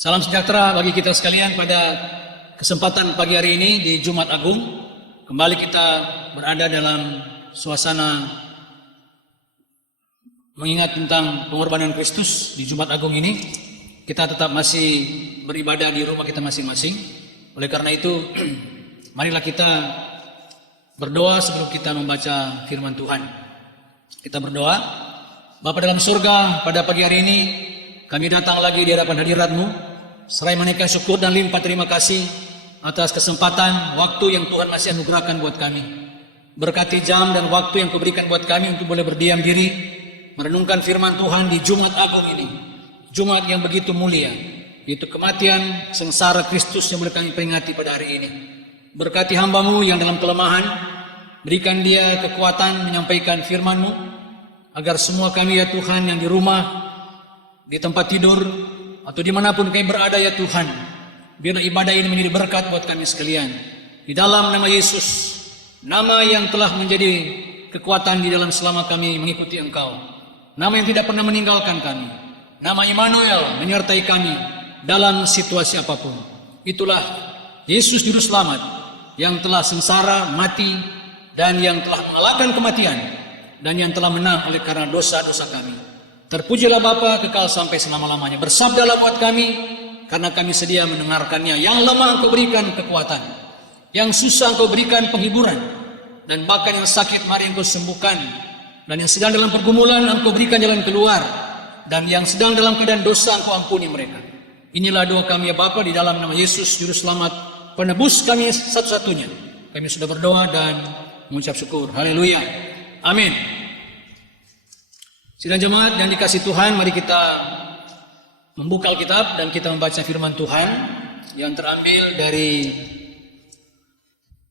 Salam sejahtera bagi kita sekalian pada kesempatan pagi hari ini di Jumat Agung. Kembali kita berada dalam suasana mengingat tentang pengorbanan Kristus di Jumat Agung ini. Kita tetap masih beribadah di rumah kita masing-masing. Oleh karena itu, marilah kita berdoa sebelum kita membaca firman Tuhan. Kita berdoa. Bapa dalam surga, pada pagi hari ini kami datang lagi di hadapan hadirat-Mu, seraya menaikkan syukur dan limpah terima kasih atas kesempatan waktu yang Tuhan masih anugerahkan buat kami. Berkati jam dan waktu yang Kau berikan buat kami untuk boleh berdiam diri, merenungkan firman Tuhan di Jumat Agung ini. Jumat yang begitu mulia, yaitu kematian sengsara Kristus yang boleh kami peringati pada hari ini. Berkati hamba-Mu yang dalam kelemahan, berikan dia kekuatan menyampaikan firman-Mu, agar semua kami ya Tuhan yang di rumah, di tempat tidur, atau dimanapun kami berada ya Tuhan, biarlah ibadah ini menjadi berkat buat kami sekalian. Di dalam nama Yesus, nama yang telah menjadi kekuatan di dalam selama kami mengikuti Engkau, nama yang tidak pernah meninggalkan kami, nama Immanuel menyertai kami dalam situasi apapun. Itulah Yesus Juru Selamat yang telah sengsara, mati, dan yang telah mengalahkan kematian, dan yang telah menang oleh karena dosa-dosa kami. Terpujilah Bapa kekal sampai selama-lamanya. Bersabdalah buat kami, karena kami sedia mendengarkannya. Yang lemah Engkau berikan kekuatan, yang susah Engkau berikan penghiburan, dan bahkan yang sakit mari Engkau sembuhkan, dan yang sedang dalam pergumulan Engkau berikan jalan keluar, dan yang sedang dalam keadaan dosa Engkau ampuni mereka. Inilah doa kami ya Bapa di dalam nama Yesus Juru Selamat, penebus kami satu-satunya. Kami sudah berdoa dan mengucap syukur. Haleluya. Amin. Sidang jemaat yang dikasih Tuhan, mari kita membuka Alkitab dan kita membaca firman Tuhan yang terambil dari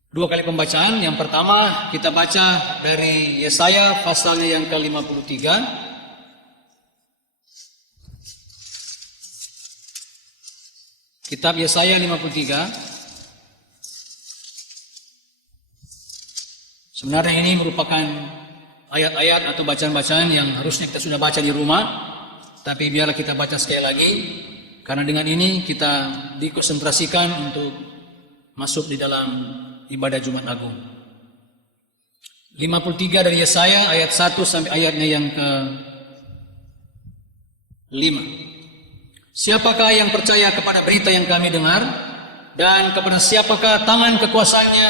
dua kali pembacaan. Yang pertama kita baca dari Yesaya pasalnya yang ke-53. Kitab Yesaya 53. Sebenarnya ini merupakan ayat-ayat atau bacaan-bacaan yang harusnya kita sudah baca di rumah, tapi biarlah kita baca sekali lagi, karena dengan ini kita dikonsentrasikan untuk masuk di dalam ibadah Jumat Agung. 53 dari Yesaya ayat 1 sampai ayatnya yang ke-5. Siapakah yang percaya kepada berita yang kami dengar, dan kepada siapakah tangan kekuasaannya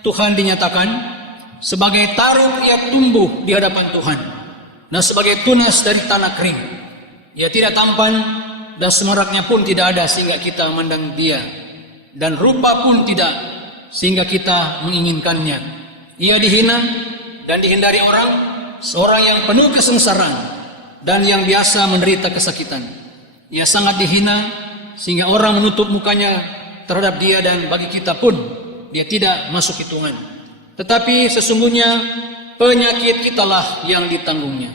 Tuhan dinyatakan? Sebagai taruk ia tumbuh di hadapan Tuhan, dan sebagai tunas dari tanah kering. Ia tidak tampan, dan semaraknya pun tidak ada sehingga kita memandang dia, dan rupa pun tidak sehingga kita menginginkannya. Ia dihina dan dihindari orang, seorang yang penuh kesengsaraan dan yang biasa menderita kesakitan. Ia sangat dihina sehingga orang menutup mukanya terhadap dia, dan bagi kita pun dia tidak masuk hitungan. Tetapi sesungguhnya penyakit kitalah yang ditanggungnya,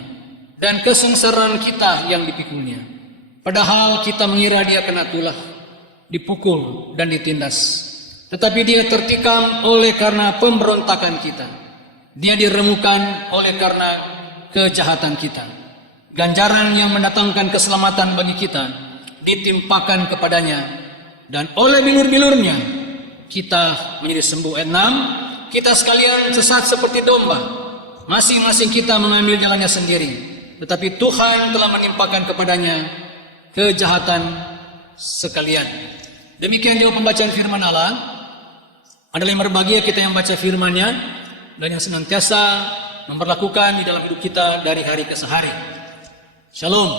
dan kesengsaraan kita yang dipikulnya. Padahal kita mengira dia kena tulah, dipukul dan ditindas. Tetapi dia tertikam oleh karena pemberontakan kita. Dia diremukan oleh karena kejahatan kita. Ganjaran yang mendatangkan keselamatan bagi kita ditimpakan kepadanya, dan oleh bilur-bilurnya kita menjadi sembuh. Ayat 6. Kita sekalian sesat seperti domba, masing-masing kita mengambil jalannya sendiri, tetapi Tuhan telah menimpakan kepadanya kejahatan sekalian. Demikian juga pembacaan firman Allah. Adalah yang berbahagia kita yang baca firman-Nya dan yang senantiasa memperlakukan di dalam hidup kita dari hari ke hari. Shalom.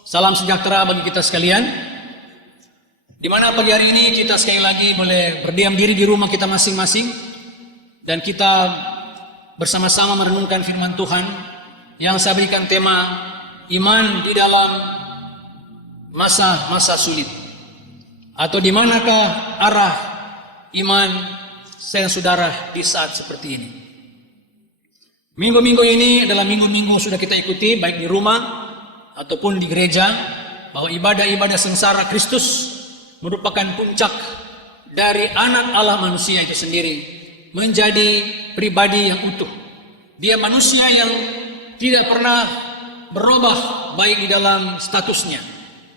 Salam sejahtera bagi kita sekalian. Di mana pagi hari ini kita sekali lagi boleh berdiam diri di rumah kita masing-masing, dan kita bersama-sama merenungkan firman Tuhan yang saya berikan tema iman di dalam masa-masa sulit, atau di manakah arah iman saya saudara di saat seperti ini. Minggu-minggu ini adalah minggu-minggu sudah kita ikuti baik di rumah ataupun di gereja, bahwa ibadah-ibadah sengsara Kristus merupakan puncak dari anak Allah manusia itu sendiri menjadi pribadi yang utuh. Dia manusia yang tidak pernah berubah baik di dalam statusnya,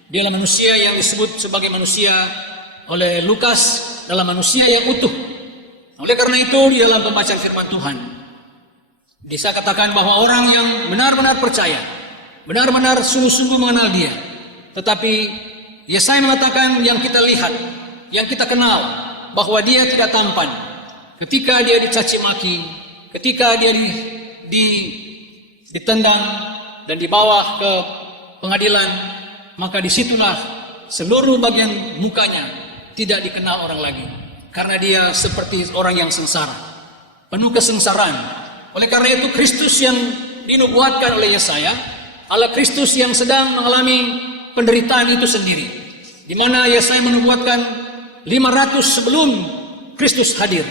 Dialah manusia yang disebut sebagai manusia oleh Lukas dalam manusia yang utuh. Oleh karena itu, di dalam pembacaan firman Tuhan, bisa katakan bahwa orang yang benar-benar percaya, benar-benar sungguh-sungguh mengenal Dia. Tetapi Yesaya mengatakan yang kita lihat, yang kita kenal, bahwa Dia tidak tampan. Ketika Dia dicaci maki, ketika Dia ditendang dan dibawa ke pengadilan, maka disitulah seluruh bagian mukanya tidak dikenal orang lagi. Karena dia seperti orang yang sengsara, penuh kesengsaraan. Oleh karena itu Kristus yang dinubuatkan oleh Yesaya adalah Kristus yang sedang mengalami penderitaan itu sendiri. Di mana Yesaya menubuatkan 500 sebelum Kristus hadir.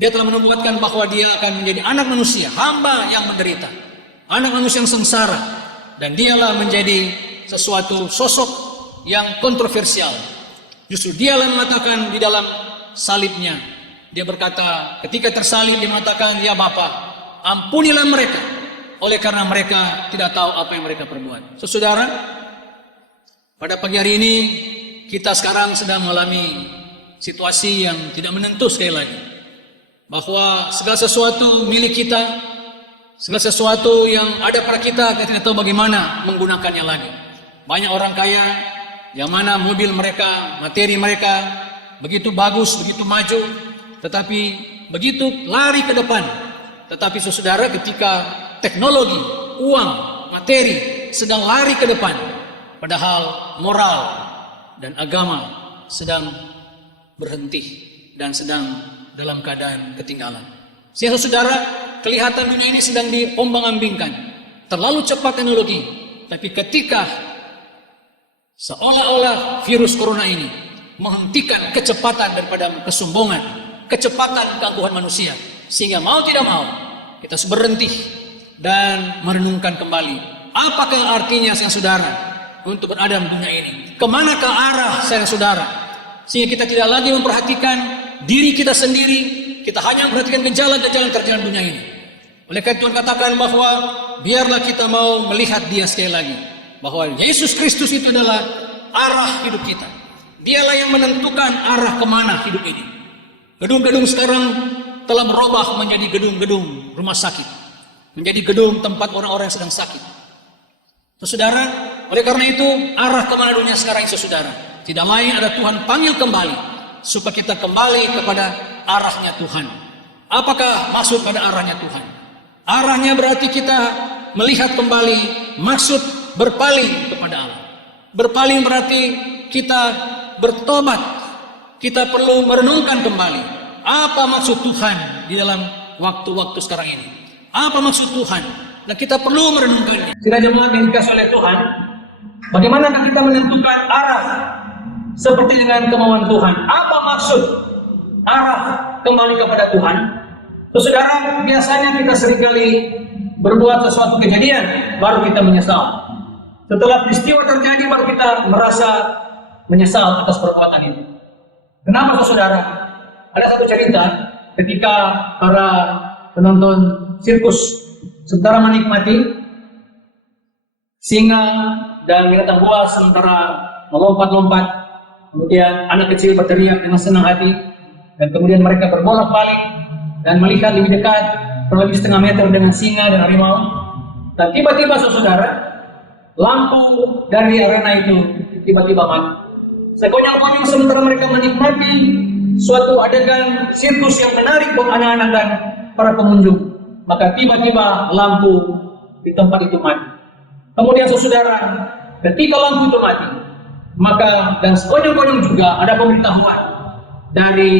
Dia telah menubuatkan bahwa dia akan menjadi anak manusia, hamba yang menderita, anak manusia yang sengsara. Dan dialah menjadi sesuatu sosok yang kontroversial. Justru dialah mengatakan di dalam salibnya, dia berkata ketika tersalib dia mengatakan, ya Bapa, ampunilah mereka, oleh karena mereka tidak tahu apa yang mereka perbuat. Saudara, pada pagi hari ini kita sekarang sedang mengalami situasi yang tidak menentu sekali lagi, bahwa segala sesuatu milik kita, segala sesuatu yang ada pada kita tidak tahu bagaimana menggunakannya lagi. Banyak orang kaya yang mana mobil mereka, materi mereka begitu bagus, begitu maju, tetapi begitu lari ke depan. Tetapi saudara, ketika teknologi, uang, materi sedang lari ke depan, padahal moral dan agama sedang berhenti dan sedang dalam keadaan ketinggalan. Sehingga saudara, kelihatan dunia ini sedang diombang-ambingkan. Terlalu cepat teknologi, tapi ketika seolah-olah virus corona ini menghentikan kecepatan daripada kesombongan, kecepatan keangkuhan manusia, sehingga mau tidak mau kita harus berhenti dan merenungkan kembali apakah artinya sayang saudara untuk berada di dunia ini, kemanakah arah sayang saudara, sehingga kita tidak lagi memperhatikan diri kita sendiri, kita hanya memperhatikan gejala-gejala terjadi di dunia ini. Oleh karena Tuhan katakan bahwa biarlah kita mau melihat Dia sekali lagi, bahwa Yesus Kristus itu adalah arah hidup kita. Dialah yang menentukan arah kemana hidup ini. Gedung-gedung sekarang telah berubah menjadi gedung-gedung rumah sakit, menjadi gedung tempat orang-orang yang sedang sakit. Saudara, oleh karena itu arah kemana dunia sekarang ini saudara, tidak lain ada Tuhan panggil kembali supaya kita kembali kepada arahnya Tuhan. Apakah maksud pada arahnya Tuhan? Arahnya berarti kita melihat kembali, maksud berpaling kepada Allah. Berpaling berarti kita bertobat. Kita perlu merenungkan kembali apa maksud Tuhan di dalam waktu-waktu sekarang ini. Apa maksud Tuhan? Dan kita perlu merenungkannya. Sehingga jemaat yang dikasih oleh Tuhan, bagaimana kita menentukan arah seperti dengan kemauan Tuhan? Apa maksud arah kembali kepada Tuhan? Saudara, biasanya kita seringkali berbuat sesuatu kejadian, baru kita menyesal. Setelah peristiwa terjadi, baru kita merasa menyesal atas perbuatan itu. Kenapa saudara? Ada satu cerita ketika para penonton sirkus sementara menikmati singa dan binatang buas sementara melompat-lompat, kemudian anak kecil berteriak dengan senang hati, dan kemudian mereka berbolak-balik dan melihat lebih dekat, kurang lebih setengah meter dengan singa dan harimau. Dan tiba-tiba saudara, lampu dari arena itu tiba-tiba mati. Sekonyong-konyong sementara mereka menikmati suatu adegan sirkus yang menarik buat anak-anak dan para pengunjung, maka tiba-tiba lampu di tempat itu mati. Kemudian saudara, ketika lampu itu mati, maka dan sekonyong-konyong juga ada pemberitahuan dari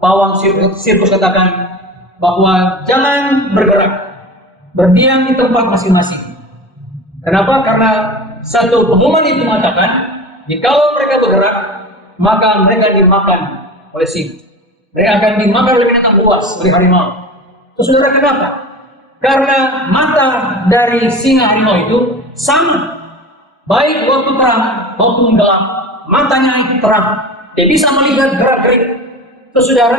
pawang sirkus katakan bahwa jangan bergerak, berdiam di tempat masing-masing. Kenapa? Karena satu pengumuman itu mengatakan, jikalau mereka bergerak, maka mereka dimakan oleh singa. Mereka akan dimakan oleh binatang buas, oleh harimau. Saudara, kenapa? Karena mata dari singa harimau itu sama. Baik waktu terang, waktu gelap, matanya itu terang. Dia bisa melihat gerak-gerik. Saudara,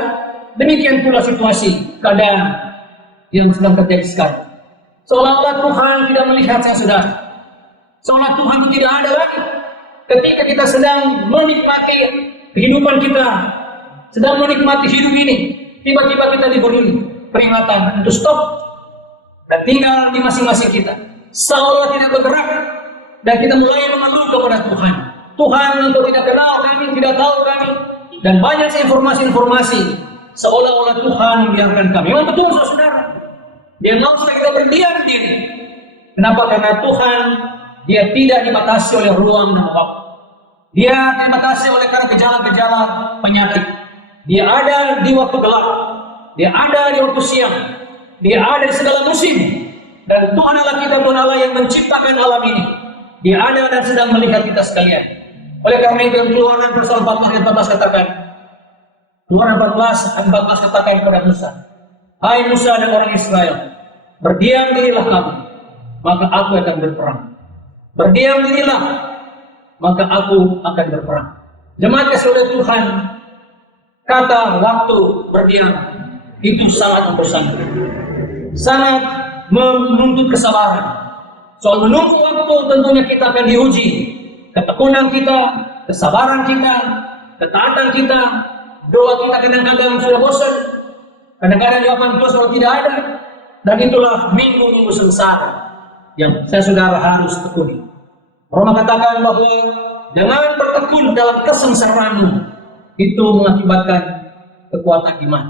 demikian pula situasi keadaan yang sedang terjadi sekarang. Seolah-olah Tuhan tidak melihat saya, saudara. Seolah Tuhan tidak ada lagi. ketika kita sedang menikmati kehidupan kita, sedang menikmati hidup ini, tiba-tiba kita diberi peringatan untuk stop dan tinggal di masing-masing kita, seolah tidak bergerak, dan kita mulai mengeluh kepada Tuhan. Tuhan, Engkau tidak kenal kami, tidak tahu kami, dan banyak informasi-informasi seolah-olah Tuhan membiarkan kami. Memang betul, saudara. Dia mau kita berdiam diri. Kenapa? Karena Tuhan, Dia tidak dibatasi oleh ruang dan waktu. Dia dibatasi oleh karena gejala-gejala penyakit. Dia ada di waktu gelap. Dia ada di waktu siang. Dia ada di segala musim. Dan Tuhan Allah kita, Tuhan Allah yang menciptakan alam ini. Dia ada dan sedang melihat kita sekalian. Oleh karena itu, Keluaran pasal 14 ayat 14 katakan, Keluaran 14 katakan kepada Musa, hai Musa dan orang Israel, berdiam dirilah kamu, maka aku akan berperang. Berdiam dirilah, maka aku akan berperang. Jemaat kasih oleh Tuhan, kata waktu berdiam itu sangat membosankan, sangat menuntut kesabaran. Soal menunggu waktu tentunya kita akan diuji. Ketekunan kita, kesabaran kita, ketaatan kita, doa kita kadang-kadang sudah bosan, kadang-kadang jawaban Tuhan selalu tidak ada. Dan itulah minggu-minggu sengsara yang saya saudara harus tekuni. Roma katakan bahwa dengan bertekun dalam kesengsaraanmu itu mengakibatkan kekuatan iman.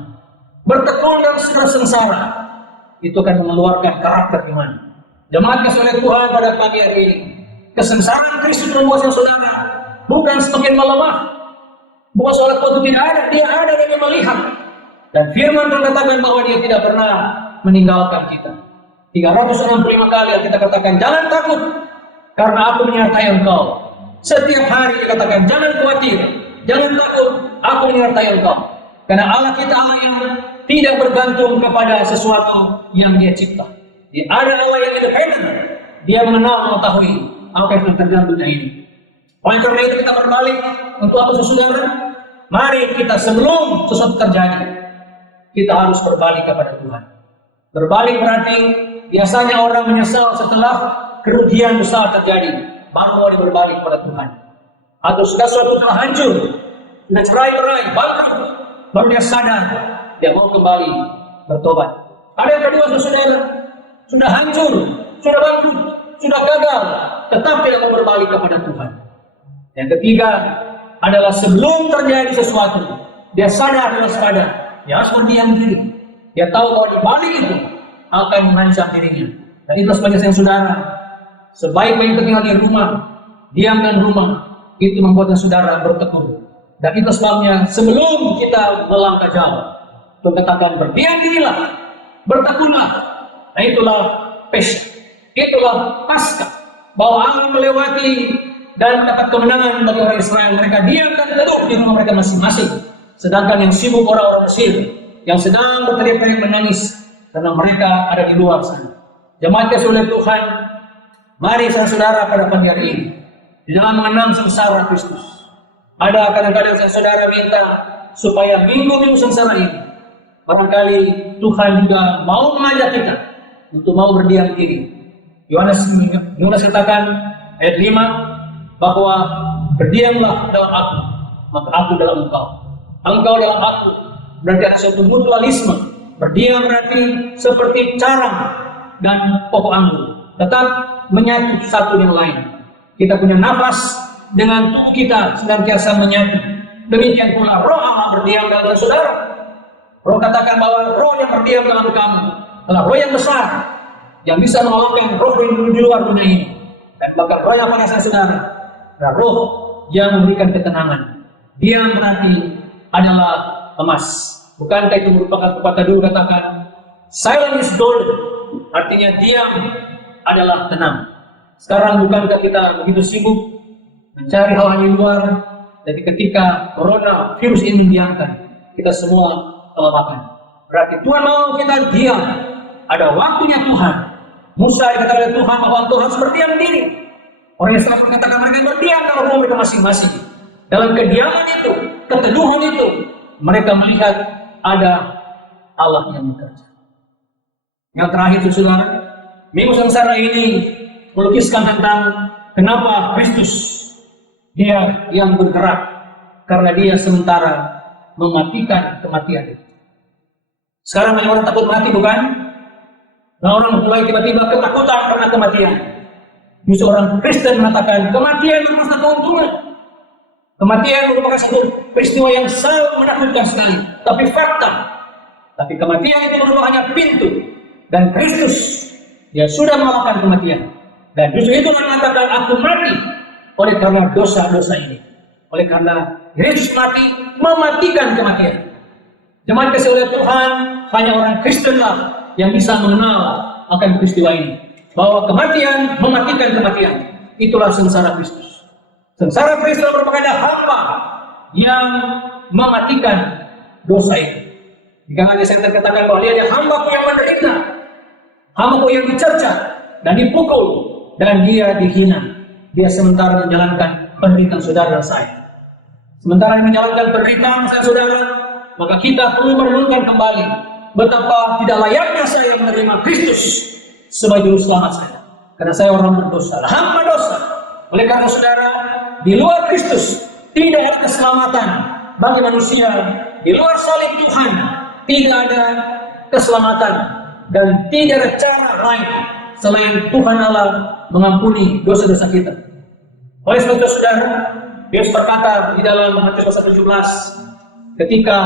Bertekun dalam segala sengsara itu akan mengeluarkan karakter iman. Jemaat kasih oleh Tuhan pada pagi hari ini, kesengsaraan Kristus membuat saudara bukan semakin melemah, bukan soal waktu tidak ada, Dia ada dan Dia melihat. Dan firman mengatakan bahwa Dia tidak pernah meninggalkan kita. 365 kali kita katakan jangan takut, karena aku menyertai engkau. Setiap hari dikatakan jangan khawatir, jangan takut, aku menyertai engkau. Karena Allah kita Allah yang tidak bergantung kepada sesuatu yang Dia cipta. Dia ada Allah yang independen. Dia mengenal, mengetahui apa yang tergantung ini. Oleh karena itu kita berbalik untuk apa saudara? Mari kita sebelum sesuatu terjadi, kita harus berbalik kepada Tuhan. Berbalik berarti biasanya orang menyesal setelah kerugian besar terjadi, baru mau berbalik kepada Tuhan. Atau sudah suatu telah hancur, sudah cerai-berai, bangkrut, baru dia sadar, dia mau kembali bertobat. Ada yang kedua saudara, sudah hancur, sudah bangkrut, sudah gagal, tetap tidak mau berbalik kepada Tuhan. Yang ketiga adalah sebelum terjadi sesuatu, dia sadar, dia harus berdiam diri. Dia tahu bahwa di balik itu akan mengancam dirinya. Dan itu sebagai saya saudara, sebaik-baik tinggal di rumah, diam dan rumah, itu membuat saudara bertekun. Dan itu sebabnya sebelum kita melangkah jauh, Tuhan katakan berdiam dirilah, bertekunlah. Nah itulah Pesah, itulah Paskah, bahwa Allah melewati dan mendapat kemenangan bagi orang Israel. Mereka diam dan teduh di rumah mereka masing-masing. Sedangkan yang sibuk orang-orang Mesir, yang sedang berteriak-teriak menangis karena mereka ada di luar sana. Jemaat kasih oleh Tuhan, mari saudara pada pagi hari ini, di dalam mengenang sengsara Kristus. Ada kadang-kadang saudara minta supaya minggu-minggu sengsara ini, barangkali Tuhan juga mau mengajak kita untuk mau berdiam diri. Yohanes katakan ayat 5 bahwa berdiamlah dalam aku, maka aku dalam engkau. Engkau dalam aku berarti ada suatu mutualisme. Berdiam berarti seperti carang dan pokok anggur, tetap menyatu satu dengan lain. Kita punya nafas dengan tubuh kita senantiasa menyatu. Demikian pula roh Allah berdiam dalam saudara. Roh katakan bahwa roh yang berdiam dalam kamu adalah roh yang besar, yang bisa mengalahkan roh yang di luar dunia ini. Dan bahkan roh yang pada saudara, adalah roh yang memberikan ketenangan. Diam berarti adalah emas. Bukankah itu merupakan pepatah dulu katakan, silence is golden, artinya diam adalah tenang. Sekarang bukankah kita begitu sibuk mencari hal di luar, jadi ketika corona virus ini mendiamkan, kita semua kelelahan. Berarti Tuhan mau kita diam. Ada waktunya Tuhan. Musa dikatakan oleh Tuhan bahwa Tuhan harus berdiam diri. Orang Israel mengatakan mereka berdiam dalam rumah mereka masing-masing. Dalam kediaman itu, keteduhan itu, mereka melihat ada Allah yang bekerja. Yang terakhir saudara, minggu sengsara ini melukiskan tentang kenapa Kristus Dia yang bergerak karena dia sementara mematikan kematian itu. Sekarang banyak orang takut mati, bukan? Nah, orang mulai tiba-tiba ketakutan karena kematian. Justru orang Kristen mengatakan kematian merupakan keuntungan. Kematian merupakan satu peristiwa yang sangat menakutkan sekali, tapi fakta. Tapi kematian itu merupakan hanya pintu, dan Kristus dia sudah mengalahkan kematian. Dan justru itu mengatakan aku mati oleh karena dosa-dosa ini. Oleh karena Yesus mati mematikan kematian. Jemaat kasih oleh Tuhan, hanya orang Kristenlah yang bisa mengenal akan peristiwa ini. Bahwa kematian mematikan kematian. Itulah sengsara Kristus. Sengsara Kristus merupakan hamba yang mematikan dosa itu. Jika hanya saya terkatakan bahwa dia adalah hambaku yang menderita, hambaku yang dicerca dan dipukul, dan dia dihina. Dia sementara menjalankan penderitaan saudara dan saya. Sementara menjalankan penderitaan saya saudara, maka kita perlu merenungkan kembali betapa tidak layaknya saya menerima Kristus sebagai juru selamat saya. Karena saya orang berdosa, hamba dosa. Oleh karena saudara, di luar Kristus tidak ada keselamatan bagi manusia. Di luar salib Tuhan tidak ada keselamatan dan tidak ada cara lain selain Tuhan Allah mengampuni dosa-dosa kita. Oleh sebab itu saudara, Yesus berkata di dalam Matius pasal 17, ketika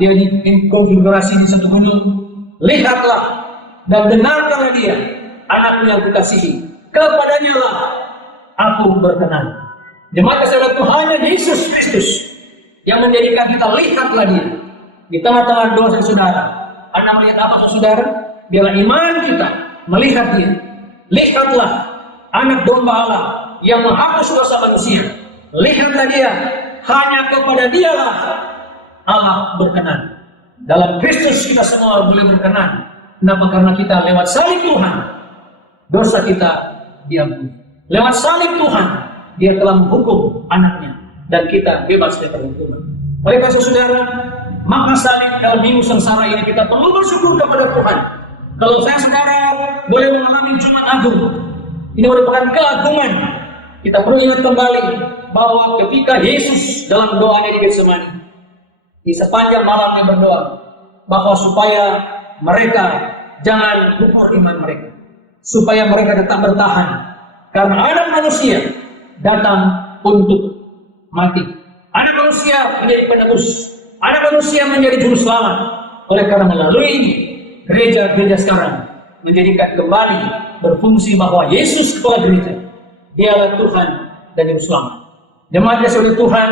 dia dikonfigurasi di satu gunung, lihatlah dan dengarkanlah dia, anakku yang kukasihi, kepadanya lah aku berkenan. Jemaat kasih Tuhan, hanya Yesus Kristus yang menjadikan kita lihatlah dia di tengah-tengah dosa saudara. Anda melihat apa saudara? Biarlah iman kita melihat dia. Lihatlah anak domba Allah yang menghapus dosa manusia. Lihatlah dia, hanya kepada dialah Allah berkenan. Dalam Kristus kita semua boleh berkenan. Kenapa? Karena kita lewat salib Tuhan, dosa kita diampuni. Lewat salib Tuhan, dia telah menghukum anaknya, dan kita bebas dari hukuman. Oleh karena saudara, maka salib dalam minggu sengsara ini kita perlu bersyukur kepada Tuhan. Kalau saya saudara boleh mengalami Jumat Agung, ini merupakan keagungan. Kita perlu ingat kembali bahwa ketika Yesus dalam doanya di Getsemani, di sepanjang malamnya berdoa bahwa supaya mereka jangan lupa iman mereka, supaya mereka tetap bertahan, karena anak manusia datang untuk mati. Anak manusia menjadi penebus, anak manusia menjadi juru selamat. Oleh karena melalui ini, gereja-gereja sekarang menjadikan kembali berfungsi bahwa Yesus kepala gereja, dialah Tuhan dan juru selamat. Jemaat kasih oleh Tuhan,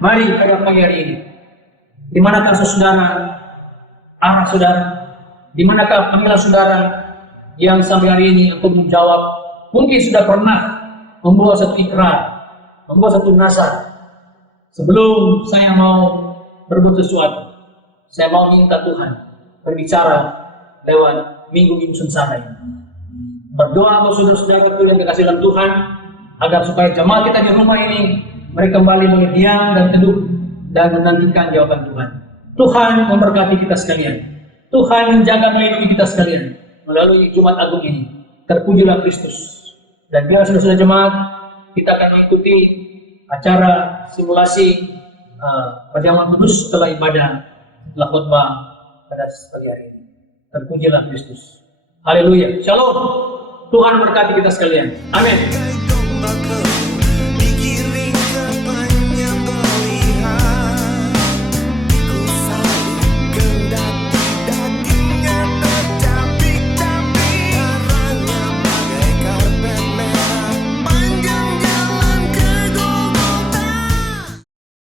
mari pada pagi hari ini, di manakah saudara, arah saudara, di manakah panggilan saudara yang sampai hari ini untuk menjawab, mungkin sudah pernah membuat satu ikrar, membuat satu nasar. Sebelum saya mau berbuat sesuatu, saya mau minta Tuhan berbicara lewat minggu-minggu sengsara ini. Berdoa untuk saudara-saudara yang dikasih dalam Tuhan, agar supaya jemaat kita di rumah ini mereka kembali diam dan teduh dan menantikan jawaban Tuhan. Tuhan memberkati kita sekalian. Tuhan menjaga melindungi kita sekalian melalui Jumat Agung ini. Terpujilah Kristus. Dan biar saudara-saudara jemaat, kita akan mengikuti acara simulasi perjamuan kudus setelah ibadah, setelah khutbah pada pagi hari ini. Terpujilah Kristus. Haleluya. Shalom. Tuhan berkati kita sekalian. Amin.